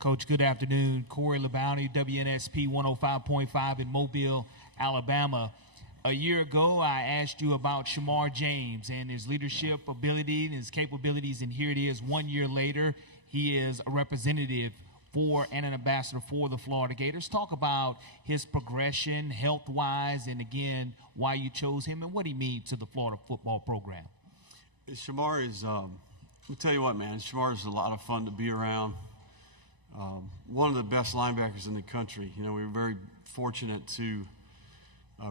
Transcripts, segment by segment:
Coach, good afternoon. Corey LeBounty, WNSP 105.5 in Mobile, Alabama. A year ago, I asked you about Shamar James and his leadership ability and his capabilities, and here it is 1 year later. He is a representative for and an ambassador for the Florida Gators. Talk about his progression health-wise and, again, why you chose him and what he means to the Florida football program. Shamar is, let me tell you what, man, Shamar is a lot of fun to be around. One of the best linebackers in the country. You know, we were very fortunate to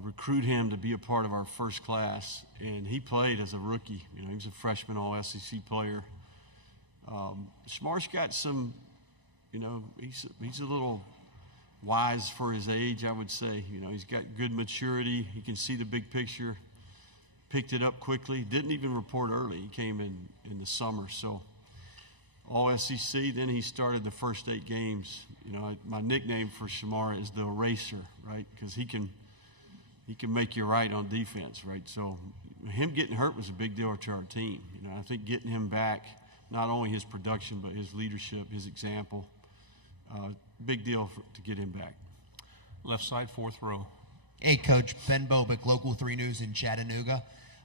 recruit him to be a part of our first class, and he played as a rookie. You know, he was a freshman all-SEC player. Shamar's got some, you know, he's a little wise for his age, I would say. You know, he's got good maturity. He can see the big picture, picked it up quickly, didn't even report early. He came in the summer, so all SEC. Then he started the first 8 games. You know, my nickname for Shamar is the eraser, right? Because he can make you right on defense, right? So him getting hurt was a big deal to our team. You know, I think getting him back, not only his production but his leadership, his example, big deal to get him back. Left side, 4th row. Hey, Coach. Ben Bobick, Local 3 News in Chattanooga.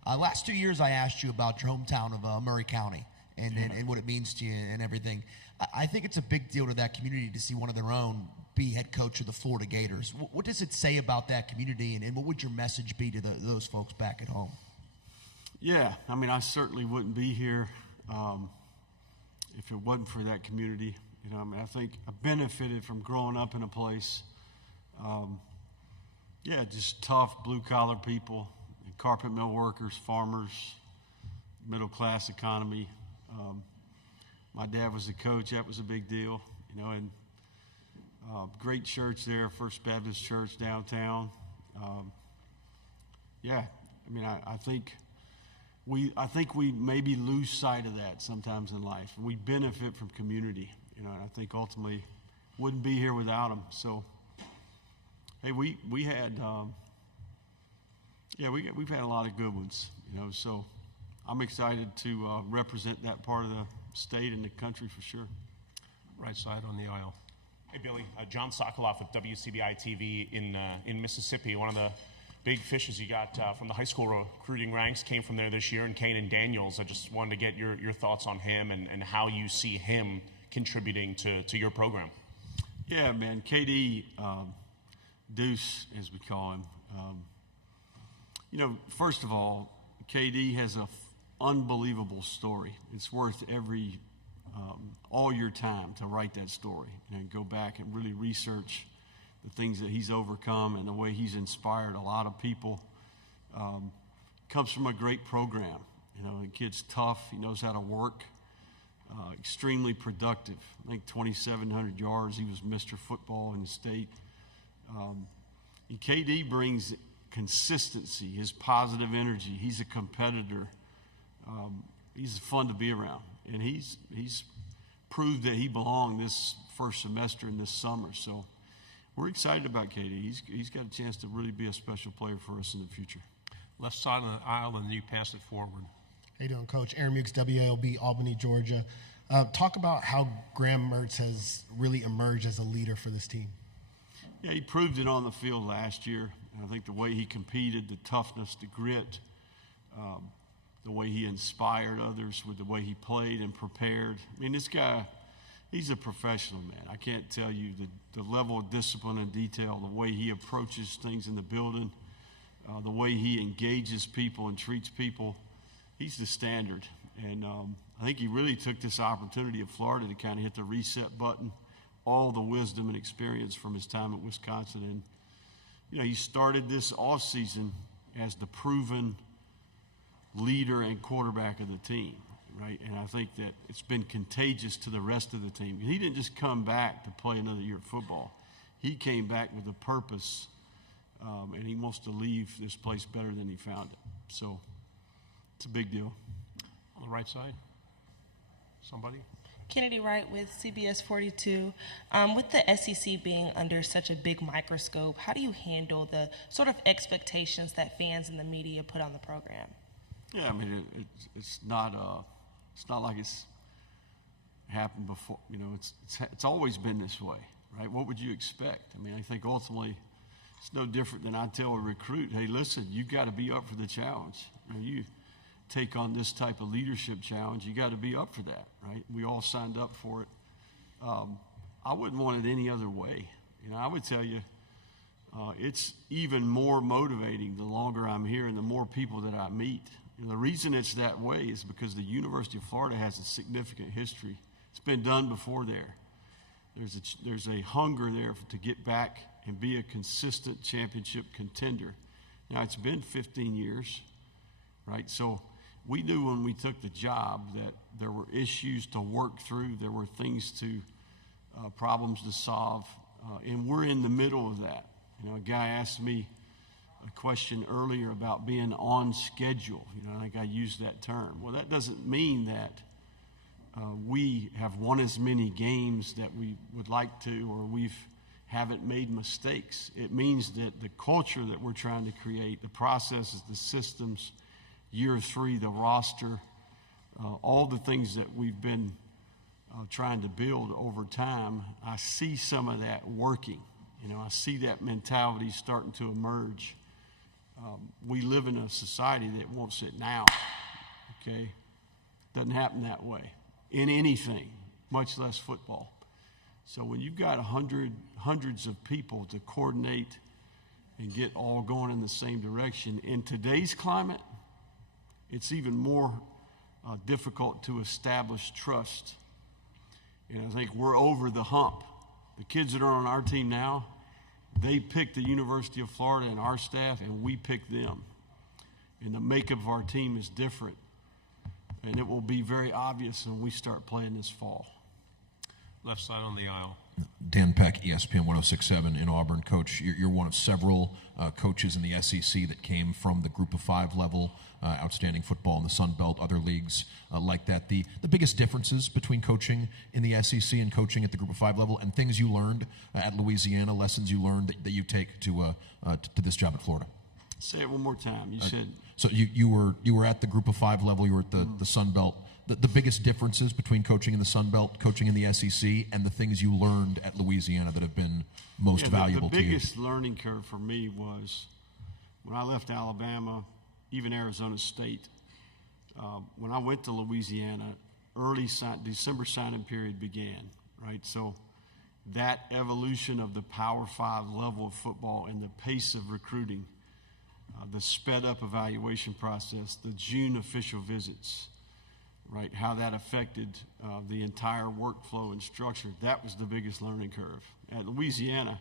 Last 2 years I asked you about your hometown of Murray County and what it means to you and everything. I think it's a big deal to that community to see one of their own be head coach of the Florida Gators. What does it say about that community, and what would your message be to those folks back at home? Yeah, I mean, I certainly wouldn't be here if it wasn't for that community. You know, I mean, I think I benefited from growing up in a place, just tough blue-collar people, carpet mill workers, farmers, middle-class economy. My dad was a coach. That was a big deal, you know, and great church there, First Baptist Church downtown. I mean, I think we maybe lose sight of that sometimes in life. We benefit from community, you know, and I think ultimately wouldn't be here without them. So, hey, we had, we've had a lot of good ones, you know, so I'm excited to represent that part of the state and the country for sure. Right side on the aisle. Hey, Billy. John Sokoloff with WCBI TV in Mississippi. One of the big fishes you got from the high school recruiting ranks came from there this year, and Kanan Daniels. I just wanted to get your thoughts on him and how you see him contributing to your program. Yeah, man. KD, Deuce, as we call him. You know, first of all, KD has an unbelievable story. It's worth all your time to write that story, you know, and go back and really research the things that he's overcome and the way he's inspired a lot of people. Comes from a great program. You know, the kid's tough. He knows how to work. Extremely productive. I think 2,700 yards. He was Mr. Football in the state. And KD brings consistency, his positive energy. He's a competitor. He's fun to be around. And he's proved that he belonged this first semester and this summer. So we're excited about KD. He's got a chance to really be a special player for us in the future. Left side of the aisle, and you pass it forward. How you doing, Coach? Aaron Mukes, WALB, Albany, Georgia. Talk about how Graham Mertz has really emerged as a leader for this team. Yeah, he proved it on the field last year. And I think the way he competed, the toughness, the grit, the way he inspired others with the way he played and prepared. I mean, this guy, he's a professional, man. I can't tell you the level of discipline and detail, the way he approaches things in the building, the way he engages people and treats people. He's the standard. And I think he really took this opportunity of Florida to kind of hit the reset button, all the wisdom and experience from his time at Wisconsin. And, you know, he started this offseason as the proven leader and quarterback of the team, right? And I think that it's been contagious to the rest of the team. He didn't just come back to play another year of football. He came back with a purpose, and he wants to leave this place better than he found it. So it's a big deal. On the right side, somebody? Kennedy Wright with CBS 42. With the SEC being under such a big microscope, how do you handle the sort of expectations that fans and the media put on the program? Yeah, I mean, it's not like it's happened before. You know, it's always been this way, right? What would you expect? I mean, I think ultimately it's no different than I tell a recruit, hey, listen, you got to be up for the challenge. You know, you take on this type of leadership challenge, you got to be up for that, right? We all signed up for it. I wouldn't want it any other way. You know, I would tell you, it's even more motivating the longer I'm here and the more people that I meet. And the reason it's that way is because the University of Florida has a significant history. It's been done before there. There's a hunger there to get back and be a consistent championship contender. Now, it's been 15 years, right? So we knew when we took the job that there were issues to work through, there were things to, problems to solve, and we're in the middle of that. You know, a guy asked me a question earlier about being on schedule. You know, I think I used that term. Well, that doesn't mean that we have won as many games that we would like to, or haven't made mistakes. It means that the culture that we're trying to create, the processes, the systems, year 3, the roster, all the things that we've been trying to build over time, I see some of that working. You know, I see that mentality starting to emerge. We live in a society that wants it now, okay? Doesn't happen that way in anything, much less football. So when you've got hundreds of people to coordinate and get all going in the same direction, in today's climate, it's even more difficult to establish trust. And I think we're over the hump. The kids that are on our team now, they picked the University of Florida and our staff, and we picked them. And the makeup of our team is different. And it will be very obvious when we start playing this fall. Left side on the aisle. Dan Peck, ESPN 1067 in Auburn. Coach, you're one of several coaches in the SEC that came from the Group of 5 level, outstanding football in the Sun Belt, other leagues like that. The biggest differences between coaching in the SEC and coaching at the Group of 5 level, and things you learned at Louisiana, lessons you learned that you take to this job at Florida. Say it one more time. You said. So you were at the Group of 5 level. You were at the Sun Belt. The biggest differences between coaching in the Sun Belt, coaching in the SEC, and the things you learned at Louisiana that have been most valuable to you? The biggest learning curve for me was when I left Alabama, even Arizona State. When I went to Louisiana, December signing period began, right? So that evolution of the Power 5 level of football and the pace of recruiting, the sped-up evaluation process, the June official visits, right, how that affected the entire workflow and structure, that was the biggest learning curve. At Louisiana,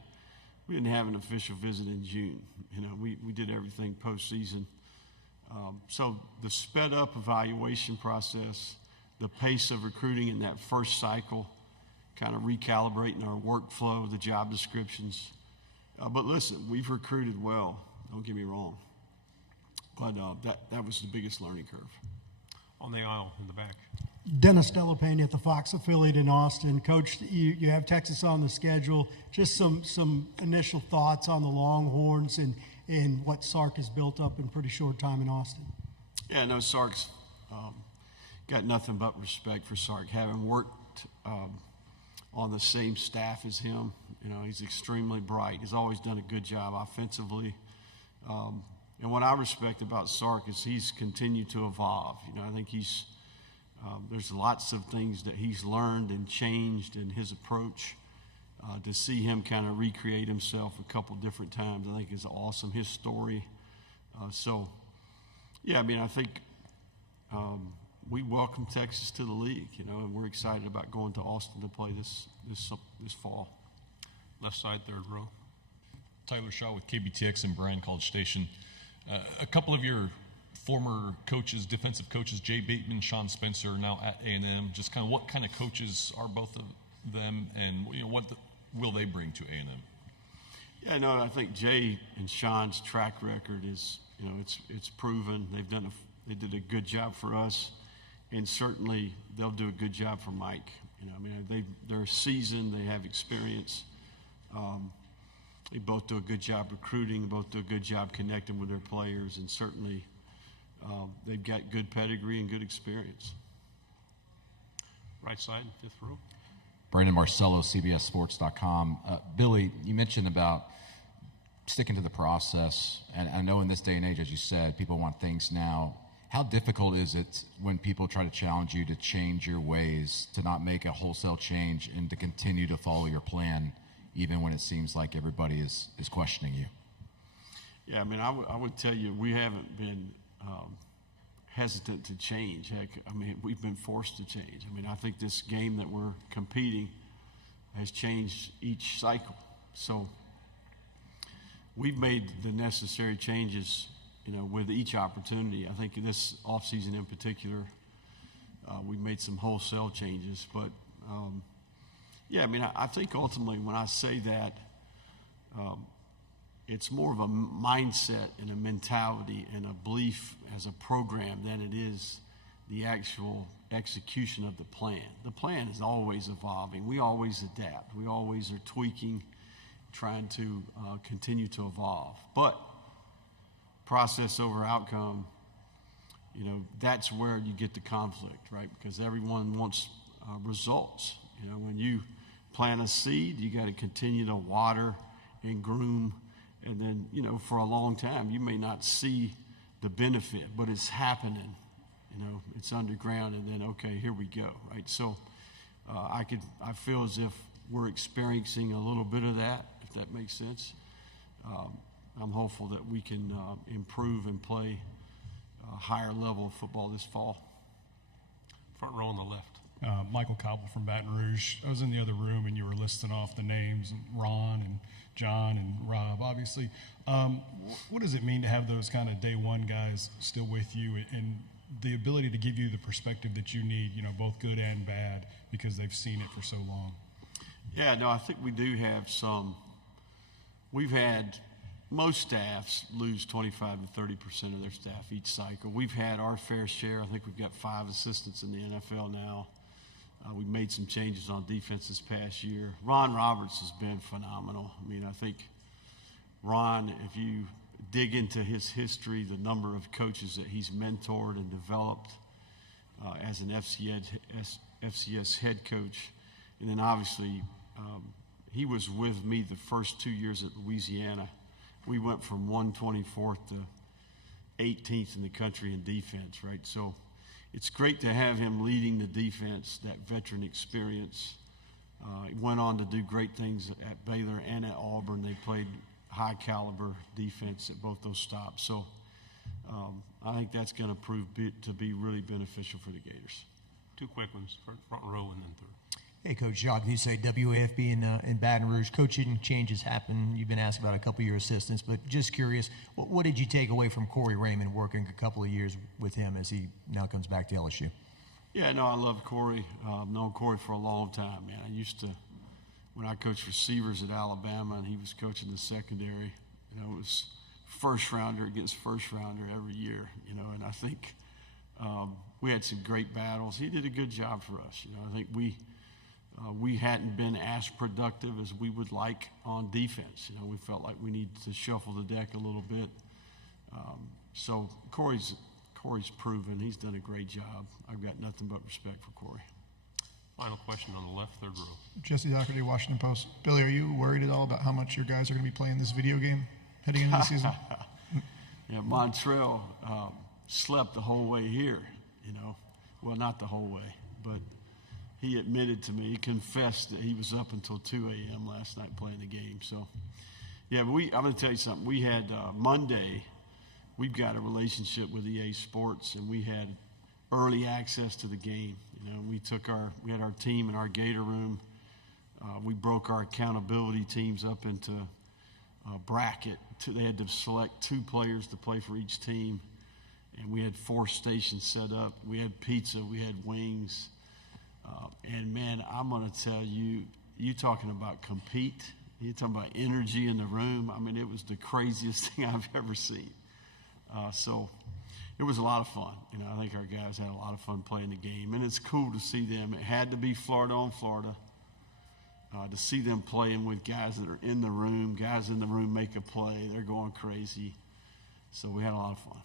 we didn't have an official visit in June. You know, we did everything postseason. So the sped-up evaluation process, the pace of recruiting in that first cycle, kind of recalibrating our workflow, the job descriptions. But listen, we've recruited well, don't get me wrong. But that was the biggest learning curve. On the aisle in the back. Dennis Delapena at the Fox affiliate in Austin. Coach, you have Texas on the schedule. Just some initial thoughts on the Longhorns and what Sark has built up in pretty short time in Austin. Yeah, no, Sark's got nothing but respect for Sark. Having worked on the same staff as him, you know, he's extremely bright. He's always done a good job offensively. And what I respect about Sark is he's continued to evolve. You know, I think there's lots of things that he's learned and changed in his approach. To see him kind of recreate himself a couple different times, I think is awesome. His story. Yeah, I mean, I think we welcome Texas to the league, you know, and we're excited about going to Austin to play this fall. Left side, third row. Tyler Shaw with KBTX and Bryan College Station. A couple of your former coaches, defensive coaches, Jay Bateman, Sean Spencer, are now at A&M. Just kind of what kind of coaches are both of them, and you know, what will they bring to A&M? Yeah, no, I think Jay and Sean's track record is, you know, it's proven. They did a good job for us, and certainly they'll do a good job for Mike. You know, I mean, they're seasoned, they have experience. They both do a good job recruiting, both do a good job connecting with their players, and certainly they've got good pedigree and good experience. Right side, fifth row. Brandon Marcello, CBSSports.com. Billy, you mentioned about sticking to the process, and I know in this day and age, as you said, people want things now. How difficult is it when people try to challenge you to change your ways, to not make a wholesale change, and to continue to follow your plan, even when it seems like everybody is questioning you? Yeah, I mean, I would tell you we haven't been hesitant to change. Heck, I mean, we've been forced to change. I mean, I think this game that we're competing has changed each cycle. So we've made the necessary changes, you know, with each opportunity. I think in this offseason in particular, we made some wholesale changes. But, yeah, I mean, I think ultimately when I say that, it's more of a mindset and a mentality and a belief as a program than it is the actual execution of the plan. The plan is always evolving. We always adapt. We always are tweaking, trying to continue to evolve. But process over outcome, you know, that's where you get the conflict, right? Because everyone wants results. You know, when you plant a seed, you got to continue to water and groom. And then, you know, for a long time, you may not see the benefit, but it's happening. You know, it's underground, and then, okay, here we go, right? So I feel as if we're experiencing a little bit of that, if that makes sense. I'm hopeful that we can improve and play a higher level of football this fall. Front row on the left. Michael Cobble from Baton Rouge. I was in the other room and you were listing off the names, Ron and John and Rob, obviously. What does it mean to have those kind of day one guys still with you and the ability to give you the perspective that you need, you know, both good and bad, because they've seen it for so long? Yeah, no, I think we do have some. We've had most staffs lose 25 to 30% of their staff each cycle. We've had our fair share. I think we've got 5 assistants in the NFL now. We've made some changes on defense this past year. Ron Roberts has been phenomenal. I mean, I think Ron, if you dig into his history, the number of coaches that he's mentored and developed as an FCS head coach, and then obviously he was with me the first 2 years at Louisiana. We went from 124th to 18th in the country in defense, right? So it's great to have him leading the defense, that veteran experience. He went on to do great things at Baylor and at Auburn. They played high caliber defense at both those stops. So I think that's going to prove to be really beneficial for the Gators. 2 quick ones, front row and then third. Hey, Coach Jacques, you say WAFB in Baton Rouge. Coaching changes happen. You've been asked about a couple of your assistants, but just curious, what did you take away from Corey Raymond working a couple of years with him as he now comes back to LSU? Yeah, no, I love Corey. I've known Corey for a long time, man. I used to, when I coached receivers at Alabama and he was coaching the secondary, you know, it was first rounder against first rounder every year, you know, and I think we had some great battles. He did a good job for us. You know, I think we hadn't been as productive as we would like on defense. You know, we felt like we needed to shuffle the deck a little bit. So Corey's proven he's done a great job. I've got nothing but respect for Corey. Final question on the left, third row. Jesse Doherty, Washington Post. Billy, are you worried at all about how much your guys are going to be playing this video game heading into the season? Yeah, Montrell slept the whole way here, you know. Well, not the whole way, but he admitted to me, he confessed that he was up until 2 a.m. last night playing the game. So, yeah, but I'm going to tell you something. We had Monday, we've got a relationship with EA Sports, and we had early access to the game. You know, we had our team in our Gator room. We broke our accountability teams up into bracket. They had to select 2 players to play for each team, and we had 4 stations set up. We had pizza, we had wings. And, man, I'm going to tell you, you talking about compete, you talking about energy in the room. I mean, it was the craziest thing I've ever seen. So it was a lot of fun. You know, I think our guys had a lot of fun playing the game, and it's cool to see them. It had to be Florida on Florida. To see them playing with guys that are in the room, guys in the room make a play, they're going crazy. So we had a lot of fun.